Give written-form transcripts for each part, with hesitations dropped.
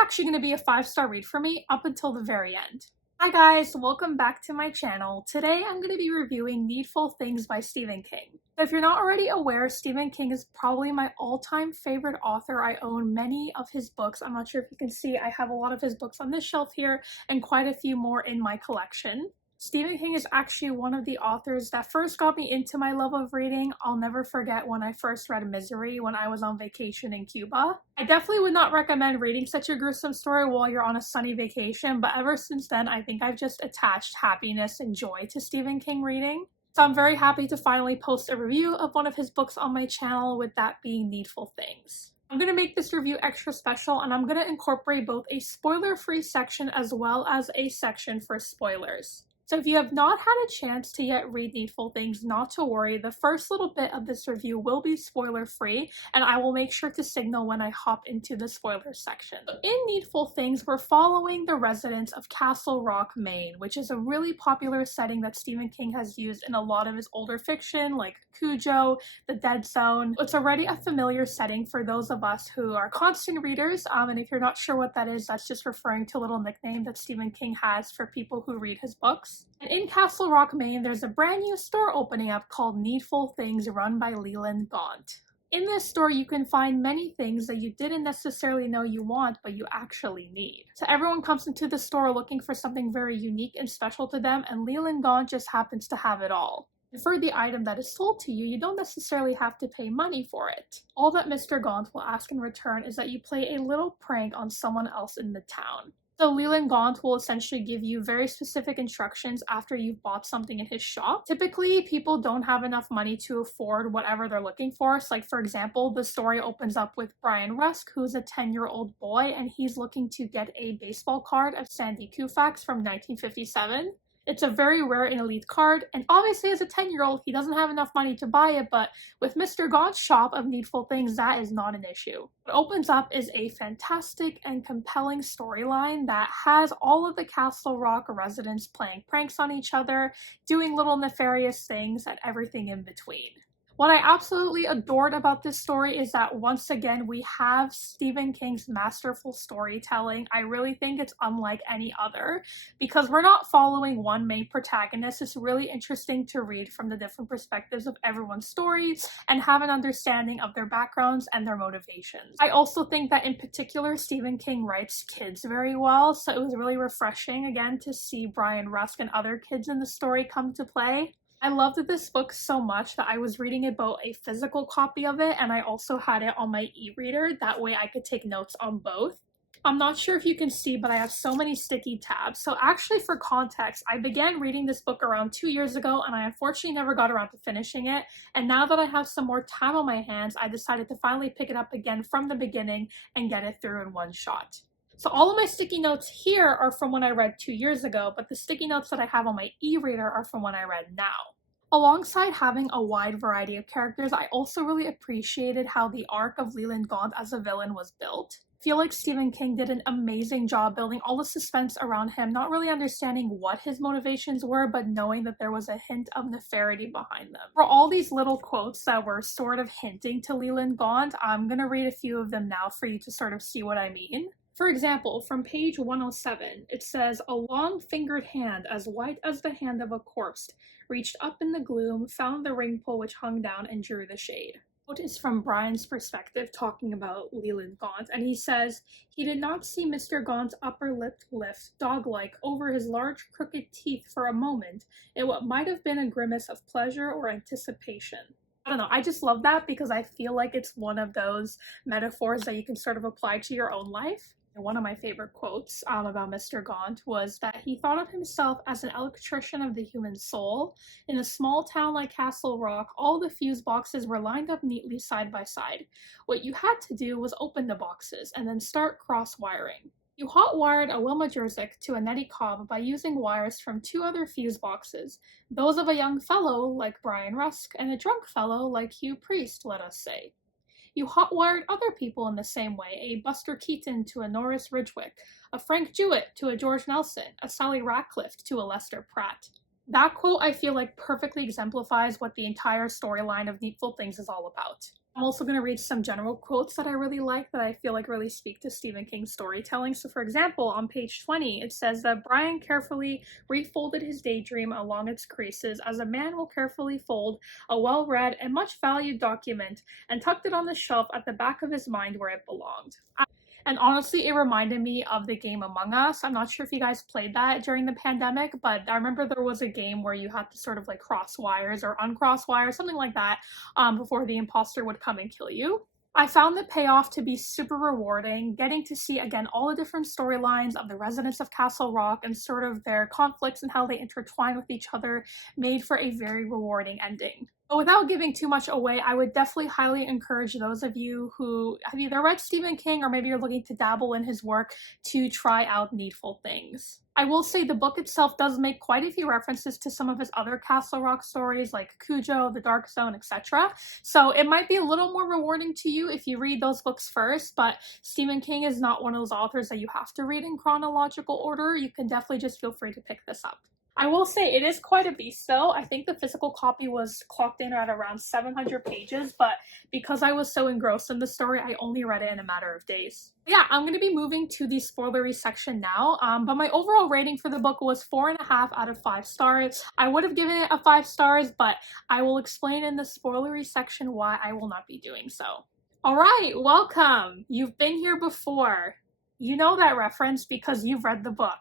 actually going to be a 5-star read for me up until the very end. Hi guys, welcome back to my channel. Today I'm going to be reviewing Needful Things by Stephen King. If you're not already aware, Stephen King is probably my all-time favorite author. I own many of his books. I'm not sure if you can see, I have a lot of his books on this shelf here and quite a few more in my collection. Stephen King is actually one of the authors that first got me into my love of reading. I'll never forget when I first read Misery when I was on vacation in Cuba. I definitely would not recommend reading such a gruesome story while you're on a sunny vacation, but ever since then I think I've just attached happiness and joy to Stephen King reading. So I'm very happy to finally post a review of one of his books on my channel, with that being Needful Things. I'm going to make this review extra special, and I'm going to incorporate both a spoiler-free section as well as a section for spoilers. So if you have not had a chance to yet read Needful Things, not to worry, the first little bit of this review will be spoiler-free, and I will make sure to signal when I hop into the spoiler section. In Needful Things, we're following the residents of Castle Rock, Maine, which is a really popular setting that Stephen King has used in a lot of his older fiction, like Cujo, The Dead Zone. It's already a familiar setting for those of us who are constant readers, and if you're not sure what that is, that's just referring to a little nickname that Stephen King has for people who read his books. And in Castle Rock, Maine, there's a brand new store opening up called Needful Things, run by Leland Gaunt. In this store, you can find many things that you didn't necessarily know you want, but you actually need. So everyone comes into the store looking for something very unique and special to them, and Leland Gaunt just happens to have it all. And for the item that is sold to you, you don't necessarily have to pay money for it. All that Mr. Gaunt will ask in return is that you play a little prank on someone else in the town. So Leland Gaunt will essentially give you very specific instructions after you've bought something in his shop. Typically, people don't have enough money to afford whatever they're looking for. So like, for example, the story opens up with Brian Rusk, who's a 10-year-old boy, and he's looking to get a baseball card of Sandy Koufax from 1957. It's a very rare and elite card, and obviously as a 10-year-old, he doesn't have enough money to buy it, but with Mr. Gaunt's shop of Needful Things, that is not an issue. What opens up is a fantastic and compelling storyline that has all of the Castle Rock residents playing pranks on each other, doing little nefarious things, and everything in between. What I absolutely adored about this story is that once again we have Stephen King's masterful storytelling. I really think it's unlike any other because we're not following one main protagonist. It's really interesting to read from the different perspectives of everyone's stories and have an understanding of their backgrounds and their motivations. I also think that in particular Stephen King writes kids very well, so it was really refreshing again to see Brian Rusk and other kids in the story come to play. I loved this book so much that I was reading about a physical copy of it, and I also had it on my e-reader. That way I could take notes on both. I'm not sure if you can see, but I have so many sticky tabs. So actually, for context, I began reading this book around 2 years ago, and I unfortunately never got around to finishing it. And now that I have some more time on my hands, I decided to finally pick it up again from the beginning and get it through in one shot. So all of my sticky notes here are from when I read 2 years ago, but the sticky notes that I have on my e-reader are from when I read now. Alongside having a wide variety of characters, I also really appreciated how the arc of Leland Gaunt as a villain was built. I feel like Stephen King did an amazing job building all the suspense around him, not really understanding what his motivations were, but knowing that there was a hint of nefariety behind them. For all these little quotes that were sort of hinting to Leland Gaunt, I'm gonna read a few of them now for you to sort of see what I mean. For example, from page 107, it says, "A long-fingered hand, as white as the hand of a corpse, reached up in the gloom, found the ring pull which hung down, and drew the shade." Quote is from Brian's perspective, talking about Leland Gaunt, and he says, "He did not see Mr. Gaunt's upper lip lift, dog-like, over his large crooked teeth for a moment, in what might have been a grimace of pleasure or anticipation." I don't know, I just love that because I feel like it's one of those metaphors that you can sort of apply to your own life. One of my favorite quotes about Mr. Gaunt was that he thought of himself as an electrician of the human soul. In a small town like Castle Rock, all the fuse boxes were lined up neatly side by side. What you had to do was open the boxes and then start cross-wiring. You hot-wired a Wilma Jersic to a Nettie Cobb by using wires from 2 other fuse boxes, those of a young fellow like Brian Rusk and a drunk fellow like Hugh Priest, let us say. You hot-wired other people in the same way, a Buster Keaton to a Norris Ridgwick, a Frank Jewett to a George Nelson, a Sally Ratcliffe to a Lester Pratt. That quote, I feel like, perfectly exemplifies what the entire storyline of Needful Things is all about. I'm also going to read some general quotes that I really like that I feel like really speak to Stephen King's storytelling. So, for example, on page 20, it says that Brian carefully refolded his daydream along its creases as a man will carefully fold a well read and much valued document and tucked it on the shelf at the back of his mind where it belonged. And honestly, it reminded me of the game Among Us. I'm not sure if you guys played that during the pandemic, but I remember there was a game where you had to sort of like cross wires or uncross wires, something like that, before the imposter would come and kill you. I found the payoff to be super rewarding, getting to see again all the different storylines of the residents of Castle Rock and sort of their conflicts and how they intertwine with each other made for a very rewarding ending. But without giving too much away, I would definitely highly encourage those of you who have either read Stephen King or maybe you're looking to dabble in his work to try out Needful Things. I will say the book itself does make quite a few references to some of his other Castle Rock stories like Cujo, The Dark Zone, etc. So it might be a little more rewarding to you if you read those books first, but Stephen King is not one of those authors that you have to read in chronological order. You can definitely just feel free to pick this up. I will say it is quite a beast though. I think the physical copy was clocked in at around 700 pages, but because I was so engrossed in the story, I only read it in a matter of days. Yeah, I'm going to be moving to the spoilery section now, but my overall rating for the book was 4.5 out of 5 stars. I would have given it a 5 stars, but I will explain in the spoilery section why I will not be doing so. Alright, welcome! You've been here before. You know that reference because you've read the book.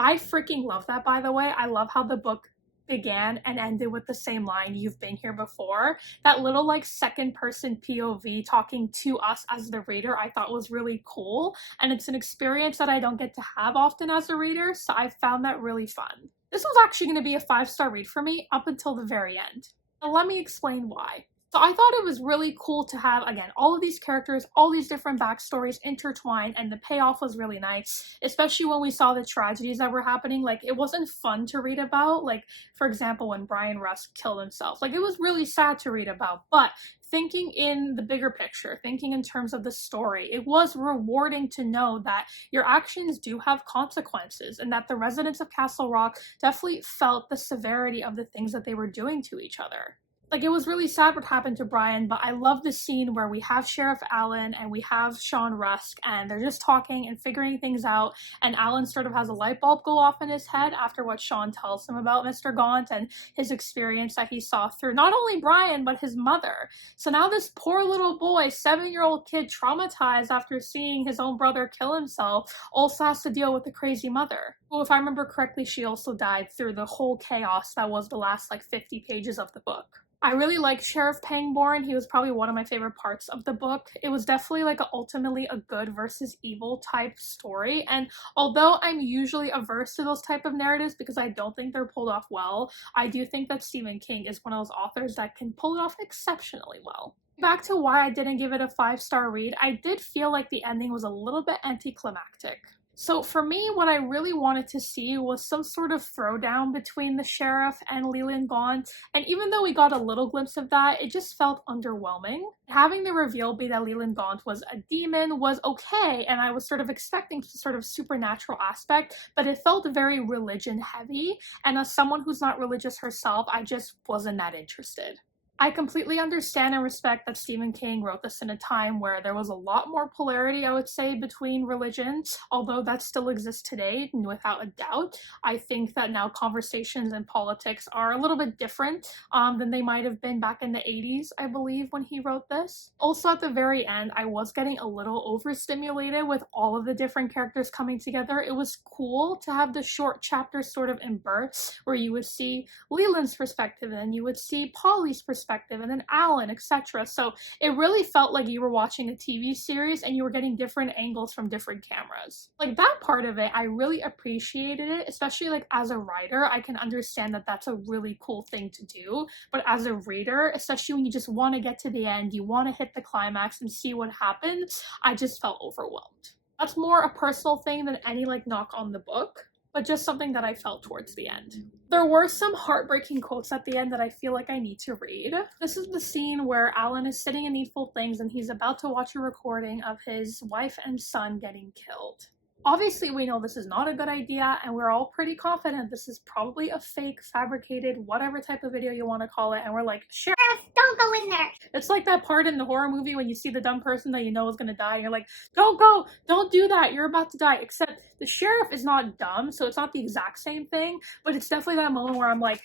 I freaking love that, by the way. I love how the book began and ended with the same line, "You've been here before." That little like second person POV talking to us as the reader I thought was really cool, and it's an experience that I don't get to have often as a reader, so I found that really fun. This was actually going to be a 5-star read for me up until the very end. Now let me explain why. So I thought it was really cool to have, again, all of these characters, all these different backstories intertwined, and the payoff was really nice, especially when we saw the tragedies that were happening. Like, it wasn't fun to read about, like, for example, when Brian Rusk killed himself. Like, it was really sad to read about, but thinking in the bigger picture, thinking in terms of the story, it was rewarding to know that your actions do have consequences, and that the residents of Castle Rock definitely felt the severity of the things that they were doing to each other. Like, it was really sad what happened to Brian, but I love the scene where we have Sheriff Allen and we have Sean Rusk, and they're just talking and figuring things out, and Allen sort of has a light bulb go off in his head after what Sean tells him about Mr. Gaunt and his experience that he saw through not only Brian, but his mother. So now this poor little boy, 7-year-old kid traumatized after seeing his own brother kill himself, also has to deal with the crazy mother. Well, if I remember correctly, she also died through the whole chaos that was the last, like, 50 pages of the book. I really like Sheriff Pangborn. He was probably one of my favorite parts of the book. It was definitely like ultimately a good versus evil type story, and although I'm usually averse to those type of narratives because I don't think they're pulled off well, I do think that Stephen King is one of those authors that can pull it off exceptionally well. Back to why I didn't give it a 5-star read, I did feel like the ending was a little bit anticlimactic. So for me, what I really wanted to see was some sort of throwdown between the sheriff and Leland Gaunt, and even though we got a little glimpse of that, it just felt underwhelming. Having the reveal be that Leland Gaunt was a demon was okay, and I was sort of expecting some sort of supernatural aspect, but it felt very religion heavy, and as someone who's not religious herself, I just wasn't that interested. I completely understand and respect that Stephen King wrote this in a time where there was a lot more polarity, I would say, between religions, although that still exists today, without a doubt. I think that now conversations in politics are a little bit different than they might have been back in the 80s, I believe, when he wrote this. Also, at the very end, I was getting a little overstimulated with all of the different characters coming together. It was cool to have the short chapters sort of in bursts, where you would see Leland's perspective, and then you would see Polly's perspective, and then Alan, etc. So it really felt like you were watching a TV series and you were getting different angles from different cameras. Like, that part of it, I really appreciated it, especially like as a writer, I can understand that that's a really cool thing to do, but as a reader, especially when you just want to get to the end, you want to hit the climax and see what happens, I just felt overwhelmed. That's more a personal thing than any like knock on the book, but just something that I felt towards the end. There were some heartbreaking quotes at the end that I feel like I need to read. This is the scene where Alan is sitting in Needful Things and he's about to watch a recording of his wife and son getting killed. Obviously, we know this is not a good idea, and we're all pretty confident this is probably a fake, fabricated, whatever type of video you want to call it, and we're like, sure. Don't go in there. It's like that part in the horror movie when you see the dumb person that you know is gonna die, and you're like, don't go, don't do that, you're about to die. Except the sheriff is not dumb, so it's not the exact same thing, but it's definitely that moment where I'm like,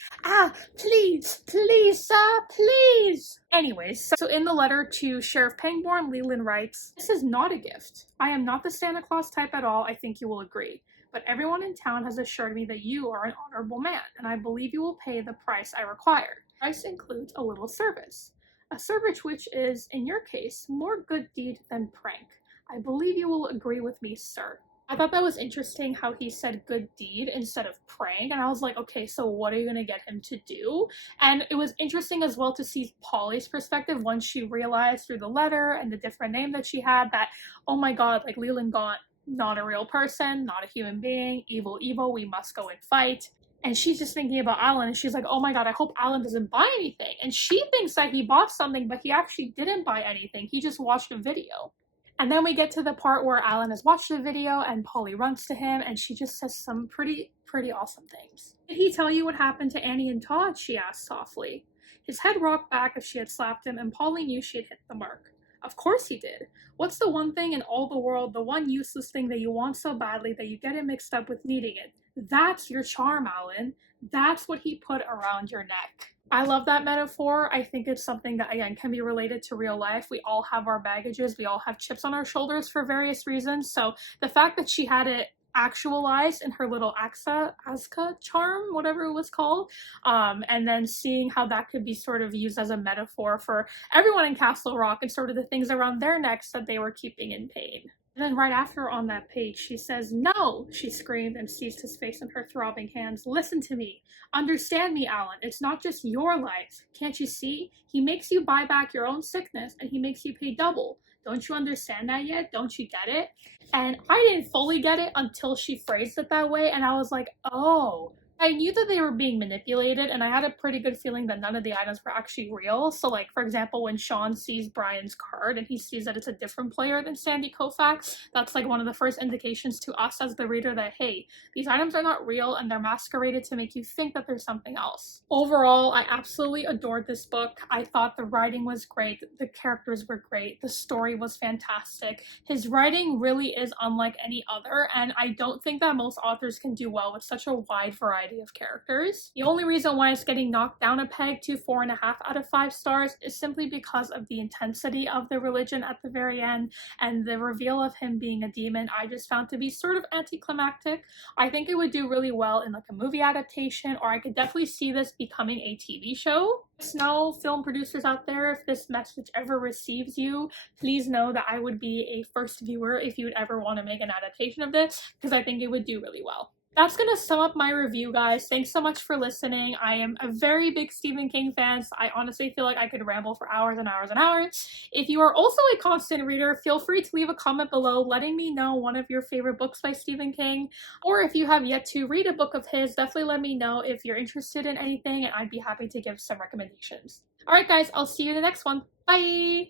please, please, sir, please. Anyways, so in the letter to Sheriff Pangborn, Leland writes, "This is not a gift. I am not the Santa Claus type at all, I think you will agree. But everyone in town has assured me that you are an honorable man, and I believe you will pay the price I require. The price includes a little service. A service which is, in your case, more good deed than prank. I believe you will agree with me, sir." I thought that was interesting how he said good deed instead of prank, and I was like, okay, so what are you gonna get him to do? And it was interesting as well to see Polly's perspective once she realized through the letter and the different name that she had that, oh my god, like Leland Gaunt, not a real person, not a human being, evil, evil, we must go and fight. And she's just thinking about Alan, and she's like, oh my god, I hope Alan doesn't buy anything. And she thinks that he bought something, but he actually didn't buy anything. He just watched a video. And then we get to the part where Alan has watched the video and Polly runs to him and she just says some pretty awesome things. "Did he tell you what happened to Annie and Todd?" she asked softly. His head rocked back as she had slapped him, and Polly knew she had hit the mark. "Of course he did. What's the one thing in all the world, the one useless thing that you want so badly that you get it mixed up with needing it? That's your charm, Alan. That's what he put around your neck." I love that metaphor. I think it's something that, again, can be related to real life. We all have our baggages. We all have chips on our shoulders for various reasons. So the fact that she had it actualized in her little Azka charm, whatever it was called, and then seeing how that could be sort of used as a metaphor for everyone in Castle Rock and sort of the things around their necks that they were keeping in pain. And then right after on that page, she says, "No!" she screamed and seized his face in her throbbing hands. "Listen to me. Understand me, Alan. It's not just your life. Can't you see? He makes you buy back your own sickness, and he makes you pay double. Don't you understand that yet? Don't you get it?" And I didn't fully get it until she phrased it that way, and I was like, oh. I knew that they were being manipulated, and I had a pretty good feeling that none of the items were actually real. So, like, for example, when Sean sees Brian's card and he sees that it's a different player than Sandy Koufax, that's like one of the first indications to us as the reader that, hey, these items are not real and they're masqueraded to make you think that there's something else. Overall, I absolutely adored this book. I thought the writing was great, the characters were great, the story was fantastic. His writing really is unlike any other, and I don't think that most authors can do well with such a wide variety of characters. The only reason why it's getting knocked down a peg to 4.5 out of 5 stars is simply because of the intensity of the religion at the very end, and the reveal of him being a demon I just found to be sort of anticlimactic. I think it would do really well in like a movie adaptation, or I could definitely see this becoming a TV show. Snow film producers out there, if this message ever receives you, please know that I would be a first viewer if you would ever want to make an adaptation of this, because I think it would do really well. That's gonna sum up my review, guys. Thanks so much for listening. I am a very big Stephen King fan, so I honestly feel like I could ramble for hours and hours and hours. If you are also a constant reader, feel free to leave a comment below letting me know one of your favorite books by Stephen King, or if you have yet to read a book of his, definitely let me know if you're interested in anything, and I'd be happy to give some recommendations. Alright guys, I'll see you in the next one. Bye!